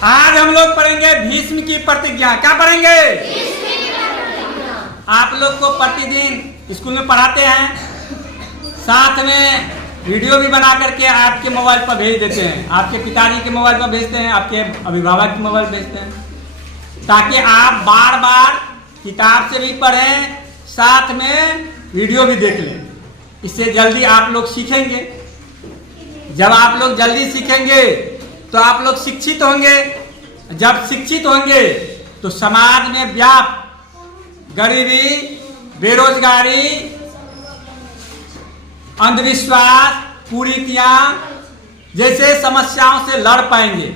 आज हम लोग पढ़ेंगे भीष्म की प्रतिज्ञा। क्या पढ़ेंगे? आप लोग को प्रतिदिन स्कूल में पढ़ाते हैं, साथ में वीडियो भी बना करके आपके मोबाइल पर भेज देते हैं। आपके पिताजी के मोबाइल पर भेजते हैं, आपके अभिभावक के मोबाइल भेजते हैं, ताकि आप बार बार किताब से भी पढ़ें, साथ में वीडियो भी देख लें। इससे जल्दी आप लोग सीखेंगे। जब आप लोग जल्दी सीखेंगे तो आप लोग शिक्षित होंगे। जब शिक्षित होंगे तो समाज में व्याप्त गरीबी, बेरोजगारी, अंधविश्वास, कुरीतियां जैसे समस्याओं से लड़ पाएंगे,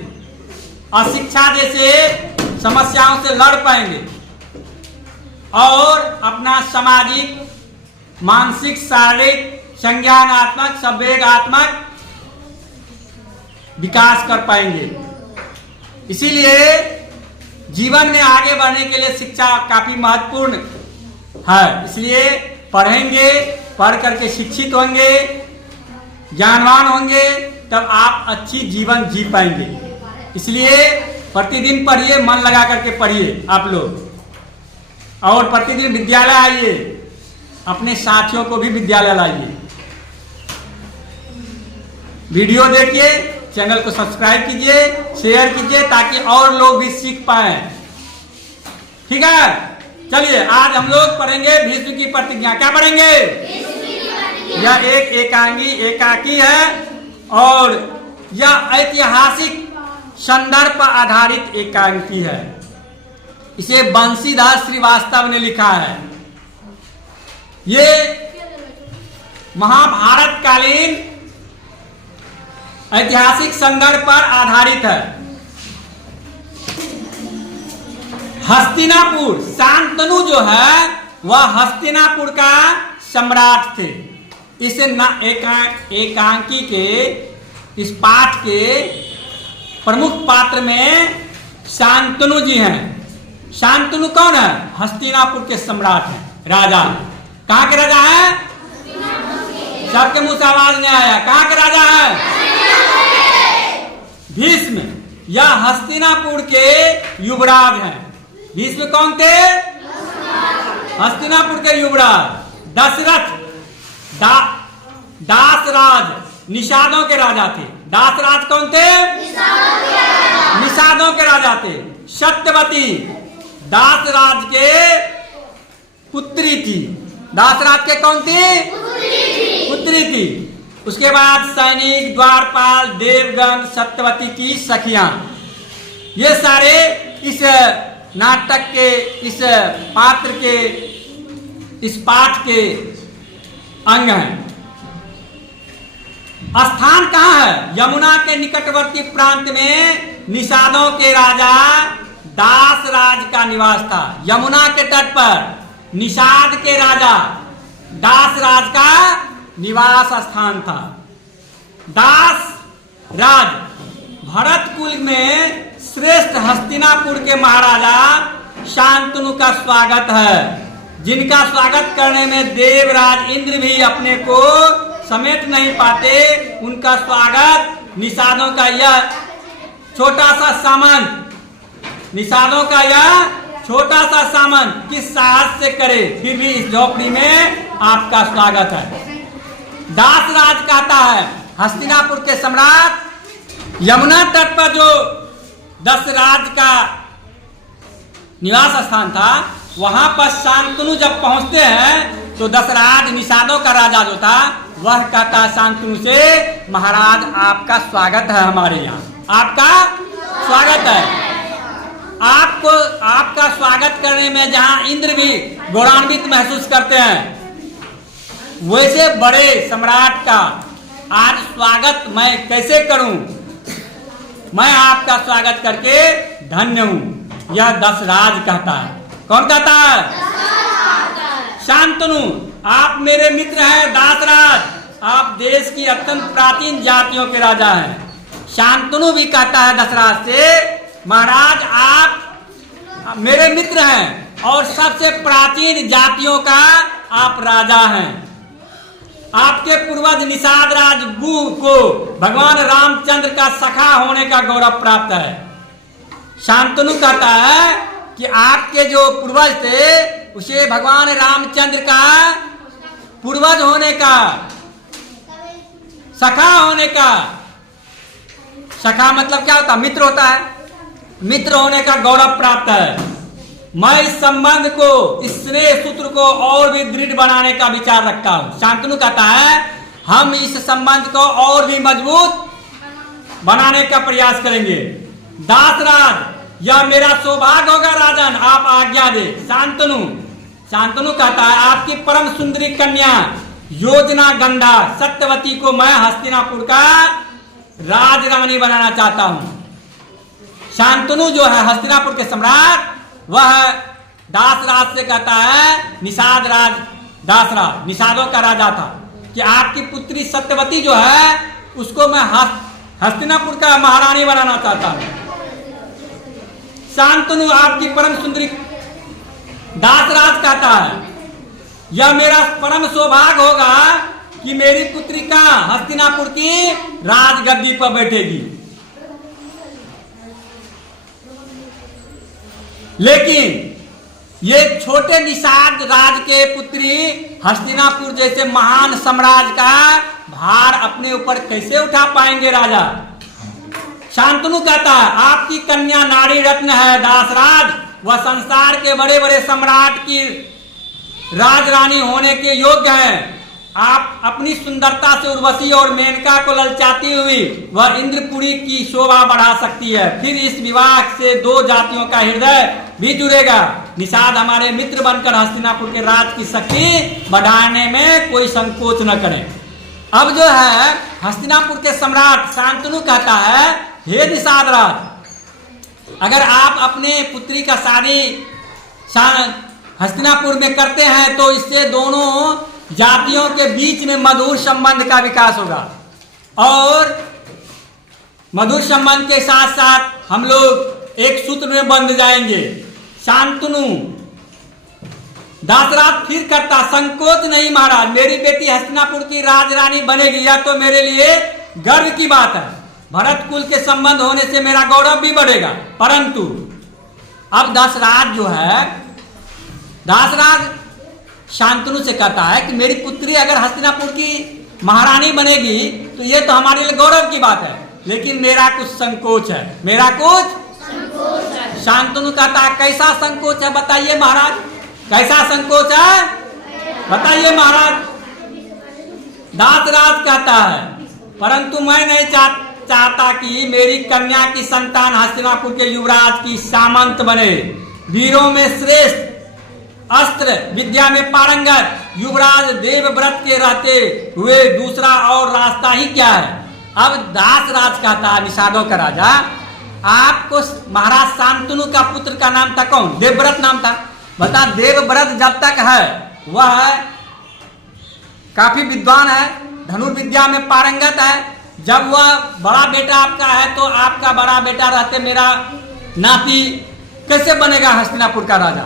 अशिक्षा जैसे समस्याओं से लड़ पाएंगे और अपना सामाजिक, मानसिक, शारीरिक, संज्ञानात्मक, संवेगात्मक विकास कर पाएंगे। इसीलिए जीवन में आगे बढ़ने के लिए शिक्षा काफी महत्वपूर्ण है। इसलिए पढ़ेंगे, पढ़ करके शिक्षित होंगे, ज्ञानवान होंगे, तब आप अच्छी जीवन जी पाएंगे। इसलिए प्रतिदिन पढ़िए, मन लगा करके पढ़िए आप लोग, और प्रतिदिन विद्यालय आइए, अपने साथियों को भी विद्यालय लाइए। वीडियो देखिए, चैनल को सब्सक्राइब कीजिए, शेयर कीजिए, ताकि और लोग भी सीख पाए। ठीक है, चलिए आज हम लोग पढ़ेंगे भीष्म की प्रतिज्ञा। क्या पढ़ेंगे? यह एक एकाकी है और यह ऐतिहासिक संदर्भ पर आधारित एकांकी है। इसे बंशीधर श्रीवास्तव ने लिखा है। ये महाभारत कालीन ऐतिहासिक संदर्भ पर आधारित है। हस्तिनापुर, शांतनु जो है वह हस्तिनापुर का सम्राट थे। इस एकांकी के इस पाठ के प्रमुख पात्र में शांतनु जी हैं। शांतनु कौन है? हस्तिनापुर के सम्राट हैं, राजा। कहाँ के राजा हैं? सबके मुंह से आवाज नहीं आया। कहाँ के राजा हैं? भीष्म, यह हस्तिनापुर के युवराज हैं। भीष्म कौन थे? हस्तिनापुर के युवराज। दशरथ दासराज, निषादों के राजा थे। दासराज कौन थे? निषादों के राजा थे। सत्यवती दासराज के पुत्री थी। दासराज के कौन थी? पुत्री थी। उसके बाद सैनिक, द्वारपाल, देवगण, सत्यवती की सखियां, ये सारे इस नाटक के, इस पात्र के, इस पाठ के अंग हैं। स्थान कहाँ है? यमुना के निकटवर्ती प्रांत में निषादों के राजा दासराज का निवास था। यमुना के तट पर निषाद के राजा दासराज का निवास स्थान था। दास राज भरत कुल में श्रेष्ठ हस्तिनापुर के महाराजा शांतनु का स्वागत है, जिनका स्वागत करने में देवराज इंद्र भी अपने को समेट नहीं पाते। उनका स्वागत निषादों का यह छोटा सा सामंत, निषादों का यह छोटा सा सामंत किस साहस से करे, फिर भी इस झोपड़ी में आपका स्वागत है। दासराज कहता है, हस्तिनापुर के सम्राट यमुना तट पर जो दशराज का निवास स्थान था, वहां पर शांतनु जब पहुंचते हैं तो दशराज, निषादों का राजा जो था, वह कहता शांतनु से, महाराज आपका स्वागत है, हमारे यहाँ आपका स्वागत है। आपको, आपका स्वागत करने में जहां इंद्र भी गौरवान्वित महसूस करते हैं, वैसे बड़े सम्राट का आज स्वागत मैं कैसे करूं? मैं आपका स्वागत करके धन्य हूं। यह दशराज कहता है। कौन कहता है? शांतनु, आप मेरे मित्र हैं दासराज, आप देश की अत्यंत प्राचीन जातियों के राजा हैं। शांतनु भी कहता है दशराज से, महाराज आप मेरे मित्र हैं और सबसे प्राचीन जातियों का आप राजा हैं। आपके पूर्वज निषाद राज गु को भगवान रामचंद्र का सखा होने का गौरव प्राप्त है। शांतनु कहता है कि आपके जो पूर्वज थे उसे भगवान रामचंद्र का पूर्वज होने का, सखा होने का, सखा मतलब क्या होता है? मित्र होता है। मित्र होने का गौरव प्राप्त है। मैं इस संबंध को, इस स्नेह सूत्र को और भी दृढ़ बनाने का विचार रखता हूं। शांतनु कहता है हम इस संबंध को और भी मजबूत बनाने का प्रयास करेंगे। दासराज यह मेरा सौभाग्य होगा राजन, आप आज्ञा दे। शांतनु कहता है आपकी परम सुंदरी कन्या योजना गंधा सत्यवती को मैं हस्तिनापुर का राजरानी बनाना चाहता हूं। शांतनु जो है हस्तिनापुर के सम्राट, वह दासराज से कहता है, निषाद राज, दासराज निषादों का राजा था, कि आपकी पुत्री सत्यवती जो है उसको मैं हस्तिनापुर का महारानी बनाना चाहता हूं। शांतनु आपकी परम सुंदरी, दासराज कहता है यह मेरा परम सौभाग्य होगा कि मेरी पुत्री का हस्तिनापुर की राजगद्दी पर बैठेगी। लेकिन ये छोटे निषाद राज के पुत्री हस्तिनापुर जैसे महान साम्राज्य का भार अपने ऊपर कैसे उठा पाएंगे राजा? शांतनु कहता है आपकी कन्या नारी रत्न है दासराज, वह संसार के बड़े बड़े सम्राट की राजरानी होने के योग्य है। आप अपनी सुंदरता से उर्वशी और मेनका को ललचाती हुई वह इंद्रपुरी की शोभा बढ़ा सकती है। फिर इस विवाह से दो जातियों का हृदय भी जुड़ेगा। निषाद हमारे मित्र बनकर हस्तिनापुर के राज की शक्ति बढ़ाने में कोई संकोच न करें। अब जो है हस्तिनापुर के सम्राट शांतनु कहता है हे निषाद राज, अगर आप अपने पुत्री का शादी हस्तिनापुर में करते हैं तो इससे दोनों जातियों के बीच में मधुर संबंध का विकास होगा और मधुर संबंध के साथ साथ हम लोग एक सूत्र में बंध जाएंगे। शांतनु दासराज फिर करता, संकोच नहीं महाराज, मेरी बेटी हस्तिनापुर की राजरानी बनेगी, यह तो मेरे लिए गर्व की बात है। भरत कुल के संबंध होने से मेरा गौरव भी बढ़ेगा। परंतु अब दासराज जो है, दासराज शांतनु से कहता है कि मेरी पुत्री अगर हस्तिनापुर की महारानी बनेगी तो ये तो हमारे लिए गौरव की बात है, लेकिन मेरा कुछ संकोच है, मेरा कुछ संकोच है। शांतनु कहता है कैसा संकोच है बताइए महाराज, कैसा संकोच है बताइए महाराज। दासराज कहता है परंतु मैं नहीं चाहता कि मेरी कन्या की संतान हस्तिनापुर के युवराज की सामंत बने, वीरों में श्रेष्ठ, अस्त्र विद्या में पारंगत युवराज देवव्रत के रहते हुए दूसरा और रास्ता ही क्या है। अब दासराज कहता है निषादों का राजा, आपको महाराज शांतनु का पुत्र का नाम था कौन? देवव्रत नाम था। बता देवव्रत जब तक है वह काफी विद्वान है, धनुर्विद्या में पारंगत है। जब वह बड़ा बेटा आपका है तो आपका बड़ा बेटा रहते मेरा नाती कैसे बनेगा हस्तिनापुर का राजा?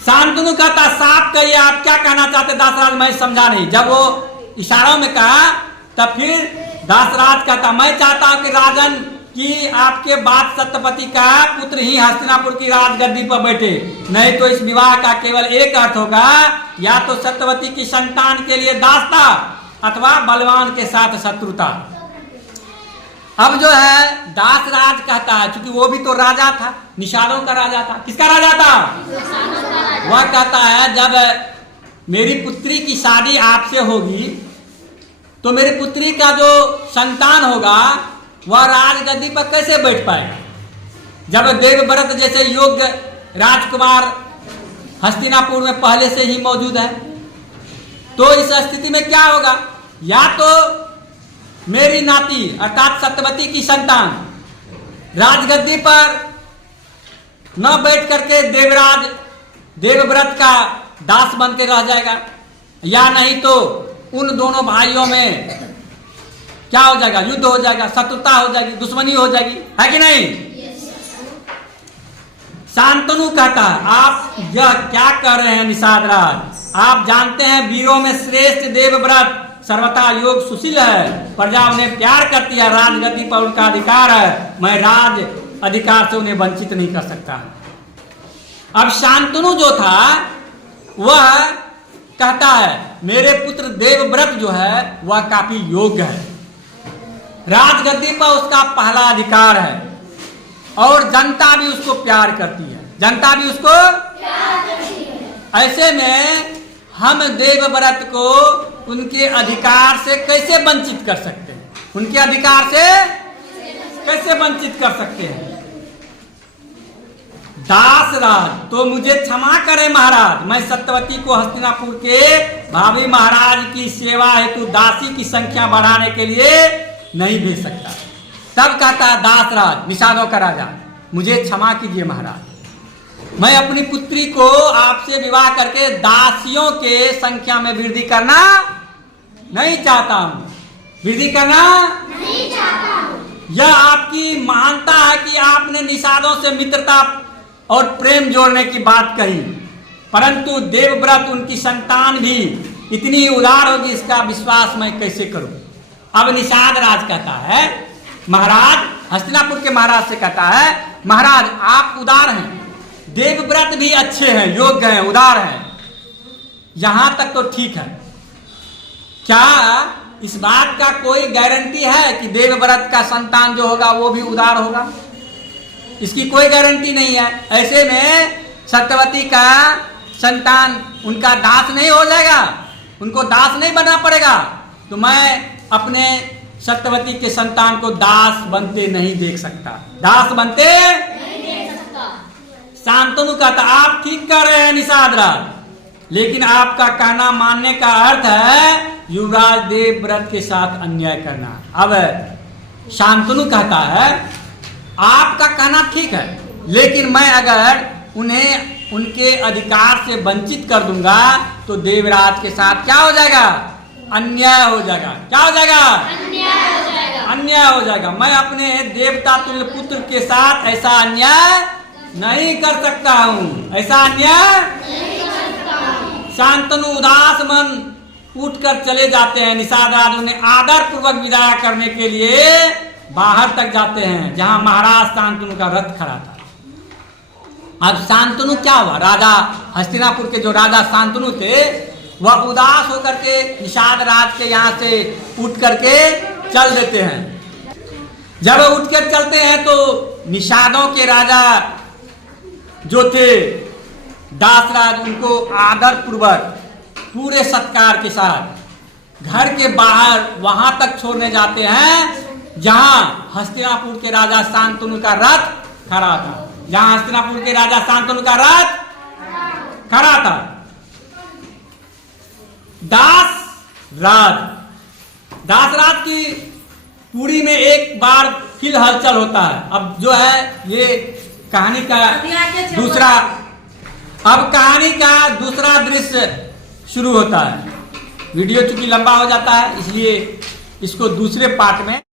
शांतनु कहता साफ कहिए आप क्या कहना चाहते दासराज, मैं समझा नहीं। जब वो इशारों में कहा तब फिर दासराज कहता मैं चाहता हूं कि राजन कि आपके बाद सत्यवती का पुत्र ही हस्तिनापुर की राजगद्दी पर बैठे, नहीं तो इस विवाह का केवल एक अर्थ होगा, या तो सत्यवती की संतान के लिए दासता अथवा बलवान के साथ शत्रुता। अब जो है दासराज कहता है, क्योंकि वो भी तो राजा था, निषादों का राजा था। किसका राजा था? वह कहता है जब मेरी पुत्री की शादी आपसे होगी तो मेरी पुत्री का जो संतान होगा वह राजगद्दी पर कैसे बैठ पाएगा, जब देवव्रत जैसे योग्य राजकुमार हस्तिनापुर में पहले से ही मौजूद है। तो इस स्थिति में क्या होगा, या तो मेरी नाती अर्थात सत्यवती की संतान राजगद्दी पर न बैठ करके देवव्रत का दास बन के रह जाएगा, या नहीं तो उन दोनों भाइयों में क्या हो जाएगा, युद्ध हो जाएगा, शत्रुता हो जाएगी, दुश्मनी हो जाएगी, है कि नहीं? शांतनु कहता आप यह क्या कर रहे हैं निषाद राज, आप जानते हैं वीरों में श्रेष्ठ देवव्रत सर्वथा योग सुशील है, प्रजा उन्हें प्यार करती है, राजगद्दी पर उनका अधिकार है, मैं राज अधिकार से उन्हें वंचित नहीं कर सकता। अब शांतनु जो था वह कहता है मेरे पुत्र देवव्रत जो है वह काफी योग्य है, राजगद्दी पर उसका पहला अधिकार है और जनता भी उसको प्यार करती है, जनता भी उसको प्यार करती है। ऐसे में हम देवव्रत को उनके अधिकार से कैसे वंचित कर सकते हैं, उनके अधिकार से कैसे वंचित कर सकते हैं। दासराज तो मुझे क्षमा करे महाराज, मैं सत्यवती को हस्तिनापुर के भावी महाराज की सेवा हेतु दासी की संख्या बढ़ाने के लिए नहीं भेज सकता। तब कहता है दासराज, निषादों का राजा, मुझे क्षमा कीजिए महाराज, मैं अपनी पुत्री को आपसे विवाह करके दासियों के संख्या में वृद्धि करना नहीं चाहता हूँ, वृद्धि करना नहीं चाहता हूँ। यह आपकी महानता है कि आपने निषादों से मित्रता और प्रेम जोड़ने की बात कही, परंतु देवव्रत उनकी संतान भी इतनी उदार होगी इसका विश्वास मैं कैसे करूं। अब निषाद राज कहता है महाराज, हस्तिनापुर के महाराज से कहता है महाराज आप उदार हैं, देवव्रत भी अच्छे हैं, योग्य हैं, उदार हैं, यहां तक तो ठीक है, क्या इस बात का कोई गारंटी है कि देवव्रत का संतान जो होगा वो भी उदार होगा? इसकी कोई गारंटी नहीं है। ऐसे में सत्यवती का संतान उनका दास नहीं हो जाएगा, उनको दास नहीं बनना पड़ेगा, तो मैं अपने सत्यवती के संतान को दास बनते नहीं देख सकता, दास बनते नहीं देख सकता। शांतनु कहता आप ठीक कर रहे हैं निषाद राज, लेकिन आपका कहना मानने का अर्थ है युवराज देवव्रत के साथ अन्याय करना। अब शांतनु कहता है आपका कहना ठीक है, लेकिन मैं अगर उन्हें उनके अधिकार से वंचित कर दूंगा तो देवराज के साथ क्या हो जाएगा? अन्याय हो जाएगा। क्या हो जाएगा? अन्याय हो जाएगा। अन्याय हो जाएगा। मैं अपने देवता तुल्य पुत्र के साथ ऐसा अन्याय नहीं कर सकता हूँ, ऐसा अन्याय नहीं कर सकता हूँ। शांतनु उदास मन उठकर चले जाते हैं। निषाद राज उन्हें आदर पूर्वक विदा करने के लिए बाहर तक जाते हैं जहां महाराज शांतनु का रथ खड़ा था। अब शांतनु क्या हुआ, राजा हस्तिनापुर के जो राजा शांतनु थे वह उदास होकर के निषाद राज के यहाँ से उठ करके चल देते हैं। जब उठ कर चलते हैं तो निषादों के राजा जो थे दासराज उनको आदर पूर्वक पूरे सत्कार के साथ घर के बाहर वहां तक छोड़ने जाते हैं जहां हस्तिनापुर के राजा शांतनु का रथ खड़ा था, जहां हस्तिनापुर के राजा शांतनु का रथ खड़ा था। दासराज की पूरी में एक बार फिर हलचल होता है। अब जो है ये कहानी का दूसरा, अब कहानी का दूसरा दृश्य शुरू होता है। वीडियो चूंकि लंबा हो जाता है इसलिए इसको दूसरे पार्ट में